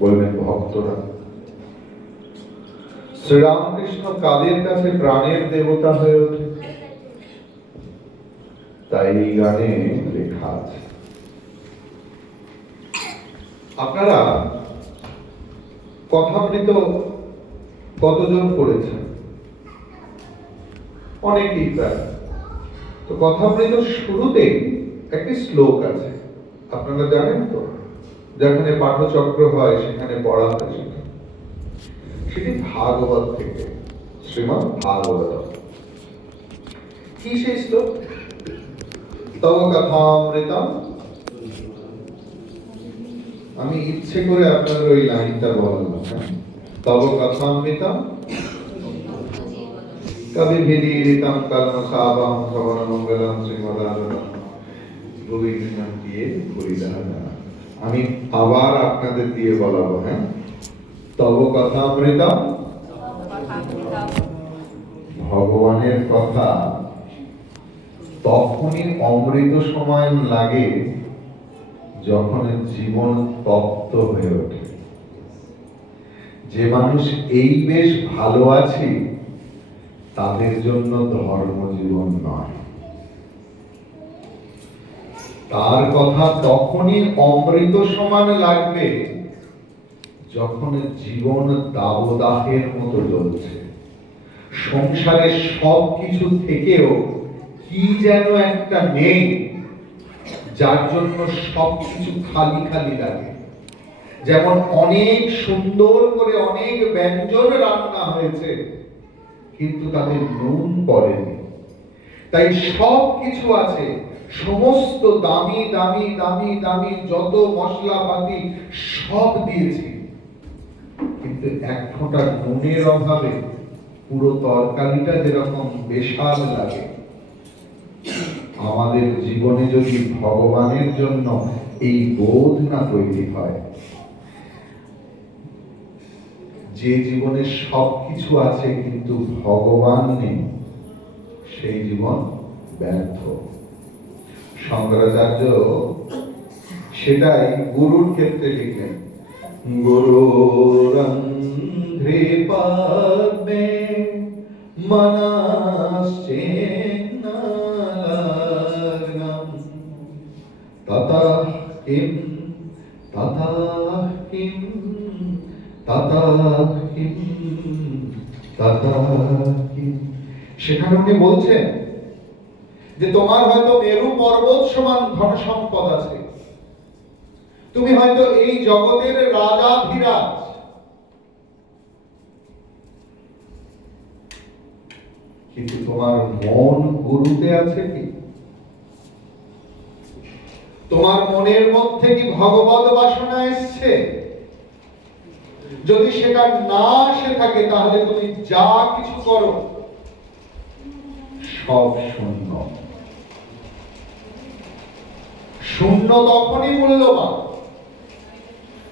বলবেন ভক্তরা। শ্রীরামকৃষ্ণ কাদের কাছে প্রাণের দেবতা হয়ে ওঠে? তাই এই গানে লেখা আছে। আপনারা কথামৃত কতজন পড়েছেন? অনেকেই প্রায়। তো কথামৃত শুরুতে একটি শ্লোক আছে, আপনারা জানেন তো? যেখানে পাঠচক্র হয় সেখানে পড়া হয় সেটি ভাগবত থেকে, শ্রীমদ্ ভাগবত। কি সেই শ্লোক? তব কথামৃতম। আমি ইচ্ছে করে আপনার ওই লাইনটা বললাম। তব কথামৃতম কবি ভিদীরিতম কলমসাবম শ্রবণ মঙ্গলম শ্রীমদানন্দম গোবিন্দম দিয়ে পরিধানা। আমি আবার আপনাদের দিয়ে বলাবো। তব কথামৃতম। ভগবানের কথা তখনই অমৃত সমান লাগে যখন জীবন তপ্ত হয়ে ওঠে। যে মানুষ এই বেশ ভালো আছে তাদের জন্য ধর্ম জীবন নয়। তার কথা তখনই অমৃত সমান লাগবে যখন জীবন দাবদাহের মতো জ্বলছে। সংসারের সব কিছু থেকেও কি যেন একটা নেই যার জন্য সবকিছু খালি খালি লাগে। যেমন অনেক সুন্দর করে অনেক ব্যঞ্জন রান্না হয়েছে কিন্তু তাদের নুন পড়েনি। তাই সব কিছু আছে, সমস্ত দামি দামি দামি দামি যত মশলাপাতি সব দিয়েছি, কিন্তু এক ফোঁটা নুনের অভাবে পুরো তরকারিটা যেরকম বেশাল লাগে। আমাদের জীবনে যদি ভগবানের জন্য এই বোধ না তৈরি হয়, যে জীবনে সবকিছু আছে কিন্তু ভগবান নেই, সেই জীবন ব্যর্থ। শঙ্করাচার্য সেটাই গুরুর ক্ষেত্রে লিখলেন। গুরুরন্ধ্রে পদ্মে মনশ্চেন্নলগ্নম ততঃ কিম ততঃ কিম ততঃ কিম ততঃ কিম। সেখানে উনি বলছেন যে তোমার হয়তো মেরু পর্বত সমান ধন সম্পদ আছে, তুমি হয়তো এই জগতের রাজাধিরাজ, কিন্তু তোমার মন গুরুতে আছে কি? তোমার মনের মধ্যে কি ভগবত বাসনা এসছে? যদি সেটা না আসে থাকে তাহলে তুমি যা কিছু করো সব শূন্য। শূন্য তখনই মূল্যবান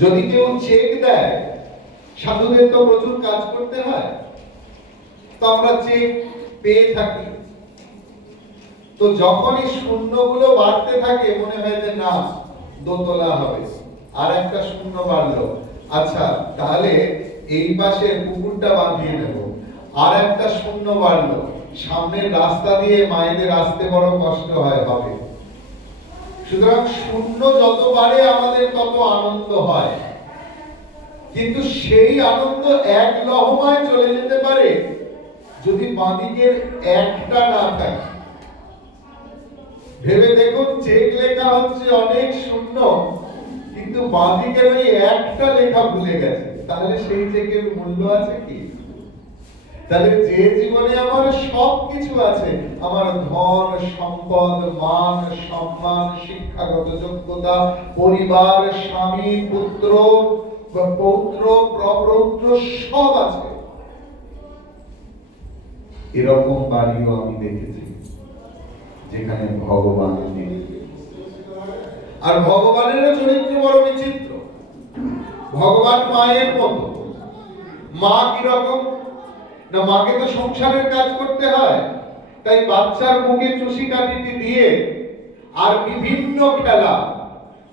যদি কেউ চেক দেয়। সাধুদের তো প্রচুর কাজ করতে হয়, তো আমরা চেক পেয়ে থাকি। তো যখনই শূন্যগুলো বাড়তে থাকে মনে হয় যে না, দোতলা হবে, আর একটা শূন্য বাড়লো, আচ্ছা তাহলে এই পাশে পুকুরটা বাঁধিয়ে নেব, আর একটা শূন্য বাড়লো, সামনের রাস্তা দিয়ে মায়েদের আসতে বড় কষ্ট হবে। সুতরাং শূন্য যত বাড়ে আমাদের তত আনন্দ হয়, কিন্তু সেই আনন্দ এক লহমায় চলে যেতে পারে যদি বাঁদিকের একটা না থাকে। ভেবে দেখুন, চেক লেখা হচ্ছে অনেক শূন্য, কিন্তু বাঁদিকের ওই একটা লেখা ভুলে গেছে, তাহলে সেই চেকের মূল্য আছে কি? তাহলে যে জীবনে আমার সব কিছু আছে, আমার ধন সম্পদ মান সম্মান শিক্ষাগত যোগ্যতা পরিবার স্বামী পুত্র পৌত্র প্রপৌত্র সব আছে, এরকম বাড়িও আমি দেখেছি যেখানে ভগবান নেই। আর ভগবানের চরিত্র বড় বিচিত্র। ভগবান মায়ের মতো। মা কিরকম না, মাকে তো সংসারের কাজ করতে হয়, তাই বাচ্চার মুখে চুষি কাঠিটি দিয়ে আর বিভিন্ন খেলা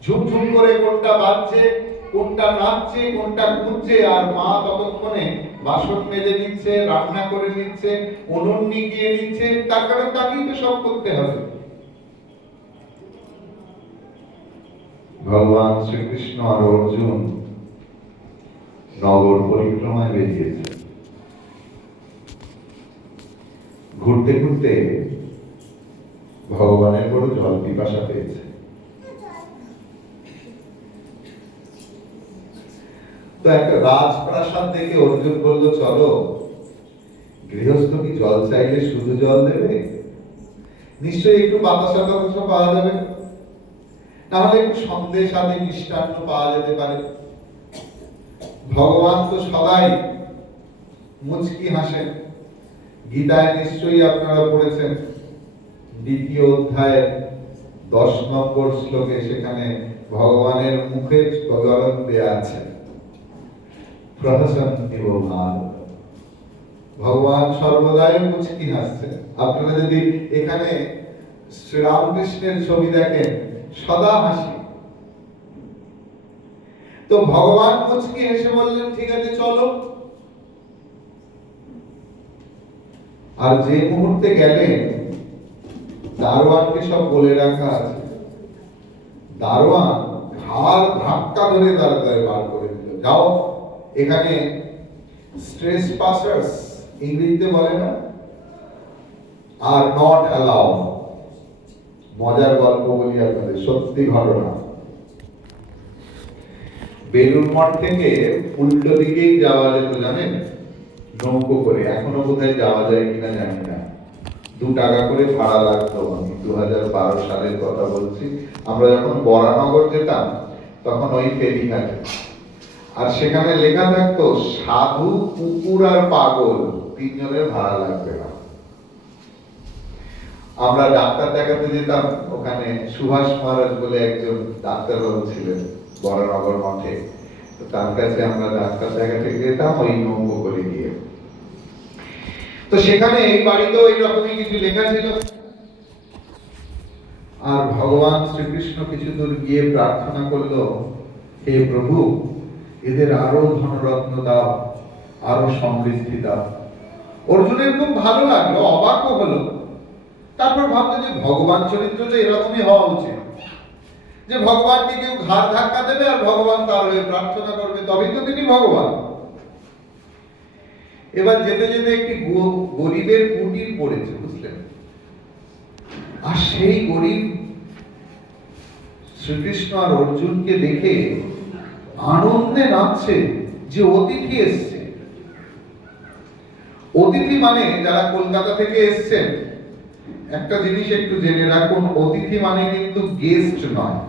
ঝুমঝুম করে কোনটা বাজছে কোনটা নাচছে কোনটা কুঁদছে, আর মা ততক্ষণে বাসন মেজে নিচ্ছে, রান্না করে নিচ্ছে, উনুন নিভিয়ে নিচ্ছে, তার কারণ তাকেই তো সব করতে হবে। ভগবান শ্রীকৃষ্ণ আর অর্জুন নগর পরিক্রমায় বেরিয়েছে। ঘুরতে ঘুরতে ভগবানের বড় জল পিপাসা পেয়েছে। তো একটা রাজপ্রাসাদ দেখে অর্জুন বলল, চলো, গৃহস্থ কি জল চাইলে শুধু জল দেবে? নিশ্চয়ই একটু বাতাসা টাতাসা পাওয়া যাবে, তাহলে একটু সন্দেশ আদি মিষ্টান্ন পাওয়া যেতে পারে। ভগবান তো সদাই মুচকি হাসেন। গীতায় নিশ্চয়ই আপনারা পড়েছেন, 2য় অধ্যায়ের 10 নম্বর শ্লোকে সেখানে ভগবানের মুখের গরম দেয়া আছে, প্রহসন্নিব ভাব। ভগবান সর্বদাই মুচকি হাসছেন। আপনারা যদি এখানে শ্রীরামকৃষ্ণের ছবি দেখেন, সদা হাসি। তো ভগবান মুচকি হেসে বললেন, ঠিক আছে চলো। আর যে মুহূর্তে গেলেন, দারোয়ানকে সব বলে রাখা আছে। দারোয়ান ঘাড় ধাক্কা ধরে তাড়াতাড়ি বার করে দিল, যাও, এখানে স্ট্রেস পাসার্স ইংরেজিতে বলে না, আর নট অ্যালাউ। মজার গল্প বলি আপনাদের, সত্যি ঘটনা। বেলুড় মঠ থেকে উল্টো দিকেই যাওয়া যেত, জানেন, নৌকো করে। এখনো বোধহয় যাওয়া যায় কিনা জানি না। 2 টাকা করে ভাড়া লাগতো। আমি 2012 সালের কথা বলছি। আমরা যখন বরানগর যেতাম তখন ওই ফেরিঘাটে, আর সেখানে লেখা থাকতো সাধু, কুকুর আর পাগল 3 জনের ভাড়া লাগবে না। আমরা ডাক্তার দেখাতে যেতাম, ওখানে সুভাষ মহারাজ বলে একজন ডাক্তারবাবু ছিলেন বরানগর মঠে। তো তার কাছে আমরা ডাক্তার দেখাতে যেতাম ওই নৌকো করে গিয়ে। তো সেখানে এই বাড়িতেও এইরকমই কিছু লেখা ছিল। আর ভগবান শ্রীকৃষ্ণ কিছু দূর গিয়ে প্রার্থনা করলো, হে প্রভু, এদের আরো ধনরত্ন দাও, আরো সমৃদ্ধি দাও। অর্জুনের খুব ভালো লাগলো, অবাকও হলো। তারপর ভাবলো যে ভগবান চরিত্র তো এরকমই হওয়া উচিত, যে ভগবানকে কেউ ঘাড় ধাক্কা দেবে আর ভগবান তার হয়ে প্রার্থনা করবে, তবেই তো তিনি ভগবান। এবার যেতে যেতে একটি গরিবের কুটির পড়েছে, বুঝলেন। আর সেই গরিব শ্রীকৃষ্ণ আর অর্জুনকে দেখে আনন্দে নাচছে যে অতিথি এসছে। অতিথি মানে, যারা কলকাতা থেকে এসছেন, একটা জিনিস একটু জেনে রাখুন, অতিথি মানে কিন্তু গেস্ট নয়।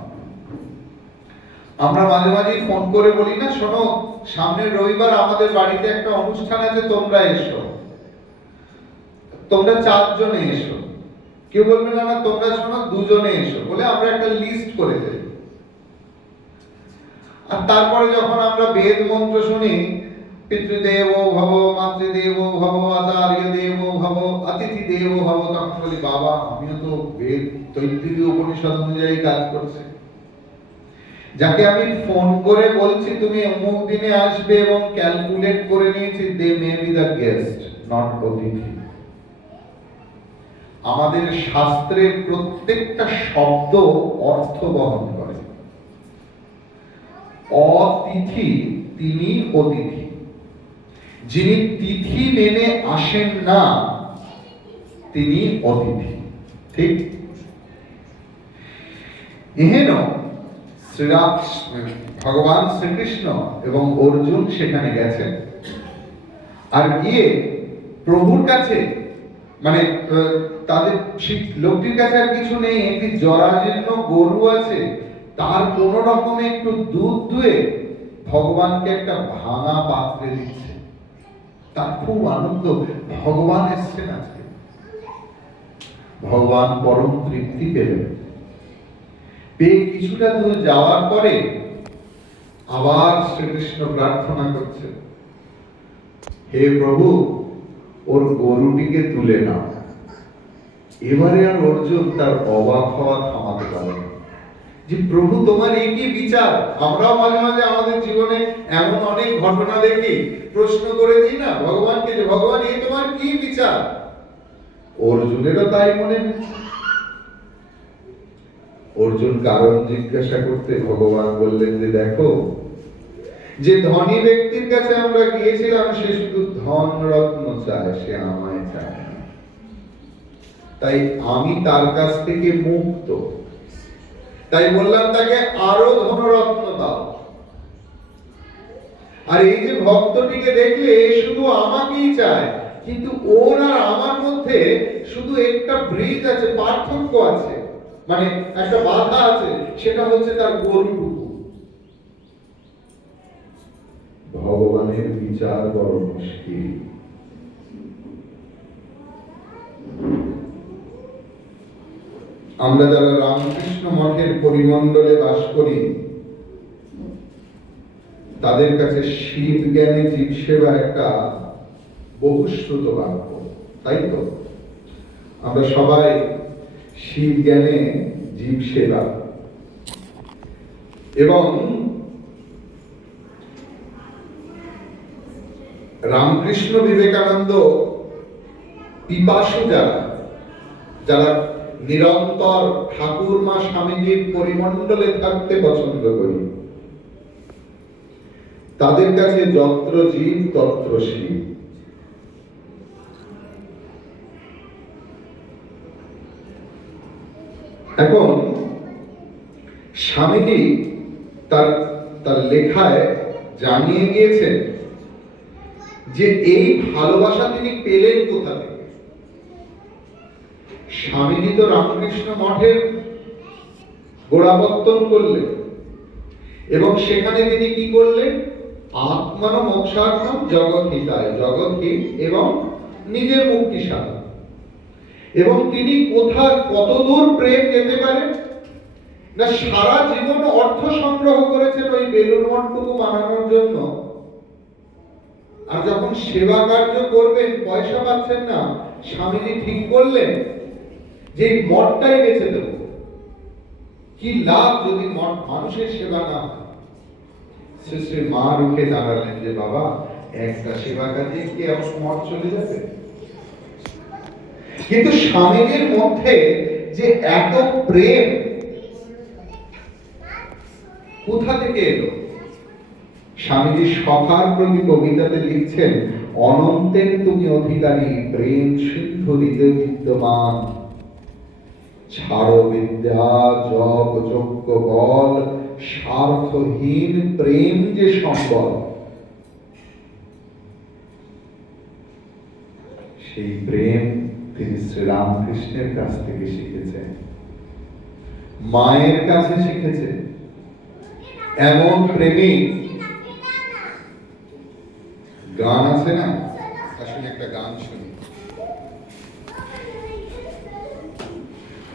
আমরা মাঝে মাঝে ফোন করে বলি না, শোনো, সামনের রবিবার আমাদের বাড়িতে একটা অনুষ্ঠান আছে, তোমরা এসো, তোমরা 4 জনে এসো। কেউ বলবে না, না তোমরা শোনো 2 জনে এসো, বলে আমরা একটা লিস্ট করে দেই। আর তারপরে যখন আমরা বেদ মন্ত্র শুনি, পিতৃদেব ভব, মাতৃদেব ভব, আচার্য দেব ভব, অতিথি দেব ভব, তখন বলি, বাবা, আমিও তো বেদ তৈত্তিরীয় উপনিষদ অনুযায়ী কাজ করছি। যাকে আমি ফোন করে বলছি তুমি অমুক দিনে আসবে এবং ক্যালকুলেট করে নিয়েছি, they may be the guest, not অতিথি। আমাদের শাস্ত্রের প্রত্যেকটা শব্দ অর্থ বহন করে। অতিথি, তিনি অতিথি। যিনি তিথি মেনে আসেন না, তিনি অতিথি। ঠিক এহেন ভগবান শ্রীকৃষ্ণ এবং অর্জুন সেখানে গেছেন। আর গিয়ে প্রভুর কাছে, মানে তাদের সেই লোকটির কাছে আর কিছু নেই, একটি জরাজীর্ণ গরু আছে, তার কোন রকমে একটু দুধ দুয়ে ভগবানকে একটা ভাঙা পাত্রে দিচ্ছে। তার খুব আনন্দ, ভগবান এসছেন আজকে। ভগবান পরম তৃপ্তি পেলেন। পেয়ে কিছুটা দূর যাওয়ার পরে আবার শ্রীকৃষ্ণ প্রার্থনা করছে, হে প্রভু, ওর গরুটিকে তুলে নাও। এবারে আর অর্জুন তার অবাক হওয়া থামাতে পারে, যে প্রভু তোমার এই কি বিচার। আমরাও মাঝে মাঝে আমাদের জীবনে এমন অনেক ঘটনা দেখি, প্রশ্ন করে দিই না ভগবানকে যে ভগবান এই তোমার কি বিচার। অর্জুনেরও তাই মনে হচ্ছে। অর্জুন কারণ জিজ্ঞাসা করতে ভগবান বললেন যে দেখো, যে ধনী ব্যক্তির কাছে আমরা গিয়েছিলাম সে শুধু ধন রত্ন চায়, সে আমায় চায় না। তাই আমি তার কাছ থেকে মুক্ত, তাই বললাম তাকে আরো ধনরত্ন দাও। আর এই যে ভক্তটিকে দেখলে শুধু আমাকেই চায়, কিন্তু ওর আর আমার মধ্যে শুধু একটা ব্রিজ আছে, পার্থক্য আছে, মানে একটা বাধা আছে, সেটা হচ্ছে তার গরুটুকু। ভগবানের বিচার বড় মুশকিল। আমরা যারা রামকৃষ্ণ মঠের পরিমণ্ডলে বাস করি, তাদের কাছে শিব জ্ঞানে জীব সেবা একটা বহুশ্রুত বাক্য, তাই তো? আমরা সবাই শিব জ্ঞানে জীব সেবা, এবং রামকৃষ্ণ বিবেকানন্দ পিপাসু যারা, যারা নিরন্তর ঠাকুর মা স্বামীজির পরিমণ্ডলে থাকতে পছন্দ করি, তাদের কাছে যত্র জীব তত্র শিব। এখন স্বামীজি তার লেখায় জানিয়ে গিয়েছেন যে এই ভালোবাসা তিনি পেলেন কোথা থেকে। স্বামীজি তো রামকৃষ্ণ মঠের গোড়াপত্তন করলেন, এবং সেখানে তিনি কি করলেন? আত্মান মোক্ষার্থম জগৎ হিতায়, জগৎ হিত এবং নিজের মুক্তি সাধন। এবং তিনি কতদূর প্রেম যেতে পারে না, সারা জীবন অর্থ সংগ্রহ করেছেন ওই বেলুন মঠটুকু বানানোর জন্য। আর যখন সেবা কার্য করবেন, পয়সা পাচ্ছেন না, স্বামীজি ঠিক করলেন যে মঠটাই বেঁচে দেব। কি লাভ যদি মঠ মানুষের সেবা না হয়? শ্রী মা রুখে দাঁড়ালেন যে বাবা, একটা সেবা কাজে কি এমন মঠ চলে যাবে? কিন্তু স্বামীজির মধ্যে যে এত প্রেম কোথা থেকে এলো? স্বামীজি সখার প্রতি কবিতাতে লিখছেন, অনন্তের তুমি অধিকারী, প্রেম সিন্ধু হৃদয় বিদ্যমান, ছাড়ো বিদ্যা জপ যজ্ঞ বল, স্বার্থহীন প্রেম যে সম্বল। সেই প্রেম তিনি শ্রীরামকৃষ্ণের কাছ থেকে শিখেছেন, মায়ের কাছে শিখেছেন। এমন প্রেমিক গান আছে না, আসলে একটা গান শুনি।